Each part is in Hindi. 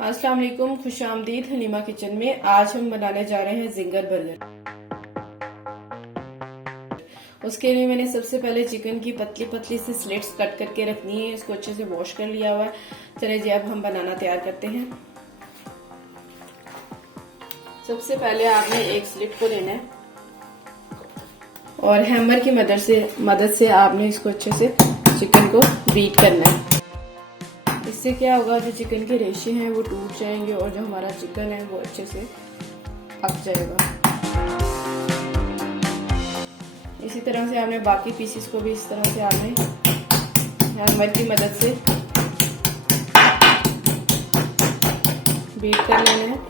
अस्सलाम वालेकुम, खुश आमदीद हनीमा किचन में। आज हम बनाने जा रहे हैं जिंगर बर्गर। उसके लिए मैंने सबसे पहले चिकन की पतली पतली सी स्लिट्स कट करके रखनी है। इसको अच्छे से वॉश कर लिया हुआ है। चलिए जी, अब हम बनाना तैयार करते हैं। सबसे पहले आपने एक स्लिट को लेना है और हैमर की मदद से आपने इसको अच्छे से चिकन को बीट करना है। इससे क्या होगा, जो चिकन के रेशे हैं वो टूट जाएंगे और जो हमारा चिकन है वो अच्छे से पक जाएगा। इसी तरह से आपने बाकी पीसेस को भी इस तरह से आपने हैमर की मदद से बीट कर लेना है।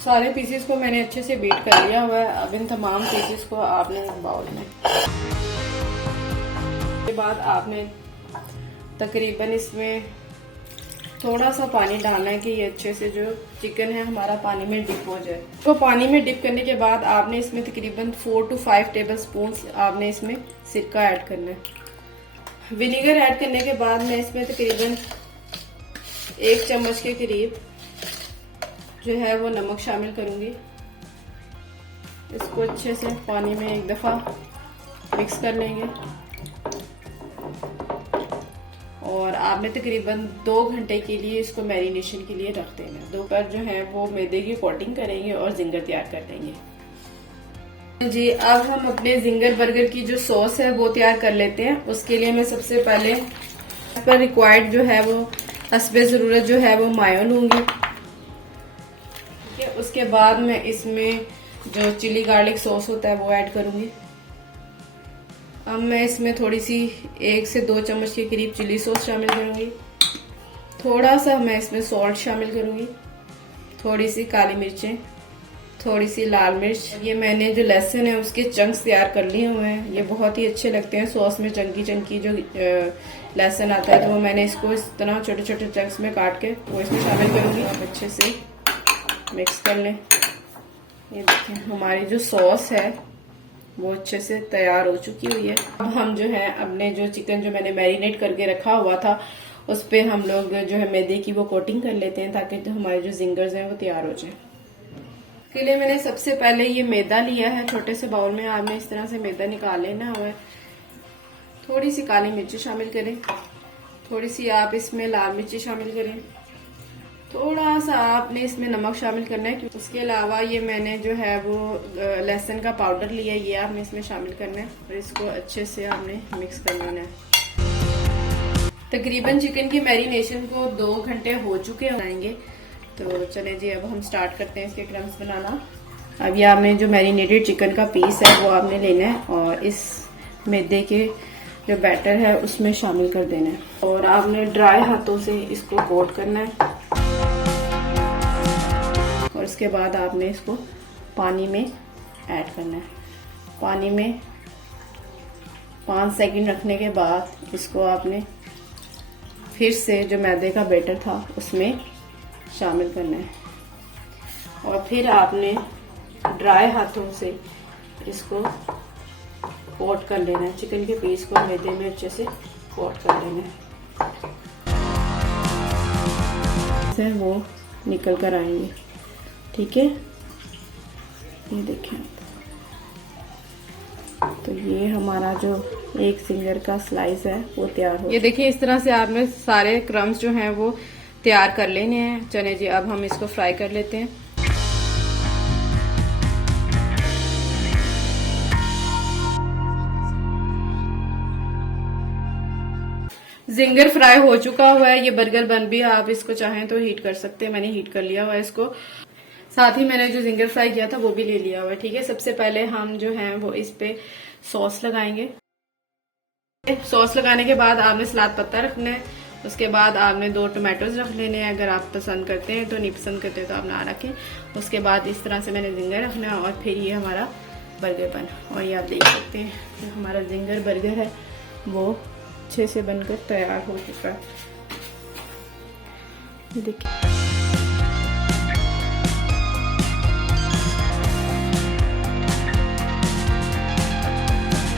सारे पीसेस को मैंने अच्छे से बीट कर लिया हुआ है। अब इन तमाम पीसेस को आपने एक बाउल में, के बाद आपने तकरीबन इसमें थोड़ा सा पानी डालना है कि ये अच्छे से जो चिकन है हमारा पानी में डिप हो जाए। तो पानी में डिप करने के बाद आपने इसमें तकरीबन 4 to 5 टेबल स्पून आपने इसमें सिरका ऐड करना है। विनेगर ऐड करने के बाद मैं इसमें तकरीबन 1 चम्मच के करीब जो है वो नमक शामिल करूंगी। इसको अच्छे से पानी में एक दफा मिक्स कर लेंगे और आपने तकरीबन 2 घंटे के लिए इसको मैरिनेशन के लिए रख देना। दोपहर जो है वो मैदे की कोटिंग करेंगे और जिंगर तैयार कर लेंगे। जी, अब हम अपने जिंगर बर्गर की जो सॉस है वो तैयार कर लेते हैं। उसके लिए मैं सबसे पहले पर रिक्वायर्ड जो है वो हस्बे ज़रूरत जो है वो मायो लूंगी। उसके बाद मैं इसमें जो चिली गार्लिक सॉस होता है वो ऐड करूंगी। अब मैं इसमें थोड़ी सी 1 से 2 चम्मच के करीब चिली सॉस शामिल करूंगी। थोड़ा सा मैं इसमें सॉल्ट शामिल करूंगी, थोड़ी सी काली मिर्चें, थोड़ी सी लाल मिर्च। ये मैंने जो लहसुन है उसके चंक्स तैयार कर लिए हुए हैं। ये बहुत ही अच्छे लगते हैं सॉस में। चंकी चंकी जो लहसुन आता है तो वो मैंने इसको इस तरह छोटे छोटे चंक्स में काट के वो इसमें शामिल करूंगी। आप अच्छे से मिक्स कर लें। ये देखें, हमारी जो सॉस है वो अच्छे से तैयार हो चुकी हुई है। अब हम जो है अपने जो चिकन जो मैंने मैरिनेट करके रखा हुआ था उस पे हम लोग जो है मैदे की वो कोटिंग कर लेते हैं ताकि तो हमारे जो जिंगर्स हैं वो तैयार हो जाए। इसके लिए मैंने सबसे पहले ये मैदा लिया है। छोटे से बाउल में आपने इस तरह से मैदा निकाल लेना हुआ है। थोड़ी सी काली मिर्ची शामिल करें, थोड़ी सी आप इसमें लाल मिर्ची शामिल करें, थोड़ा सा आपने इसमें नमक शामिल करना है। उसके अलावा ये मैंने जो है वो लहसुन का पाउडर लिया है, ये आपने इसमें शामिल करना है और इसको अच्छे से आपने मिक्स कर लेना है। तकरीबन चिकन की मैरिनेशन को 2 घंटे हो चुके होंगे। तो चले जी, अब हम स्टार्ट करते हैं इसके क्रम्स बनाना। अब ये आपने जो मैरिनेटेड चिकन का पीस है वो आपने लेना है और इस मैदे के जो बैटर है उसमें शामिल कर देना है और आपने ड्राई हाथों से इसको कोट करना है। और इसके बाद आपने इसको पानी में ऐड करना है। पानी में 5 सेकंड रखने के बाद इसको आपने फिर से जो मैदे का बैटर था उसमें शामिल करना है और फिर आपने ड्राई हाथों से इसको कोट कर लेना है। चिकन के पीस को मैदे में अच्छे से कोट कर लेना है, वो निकल कर आएंगे। ठीक है, ये देखें। तो ये हमारा जो एक फिंगर का स्लाइस है वो तैयार हो। ये देखिए, इस तरह से आपने सारे क्रम्स जो हैं वो तैयार कर लेने हैं। चले जी, अब हम इसको फ्राई कर लेते हैं। जिंगर फ्राई हो चुका हुआ है। ये बर्गर बन भी आप इसको चाहें तो हीट कर सकते हैं। मैंने हीट कर लिया हुआ है इसको। साथ ही मैंने जो जिंगर फ्राई किया था वो भी ले लिया हुआ है। ठीक है, सबसे पहले हम जो है वो इस पे सॉस लगाएंगे। सॉस लगाने के बाद आपने सलाद पत्ता रखना है। उसके बाद आपने 2 टोमेटोज रख लेने हैं। अगर आप पसंद करते हैं तो, नहीं पसंद करते तो आप ना रखें। उसके बाद इस तरह से मैंने जिंगर रखना है और फिर ये हमारा बर्गर बन। और ये आप देख सकते हैं जो हमारा जिंगर बर्गर है वो अच्छे से बनकर तैयार हो चुका है। देखिए।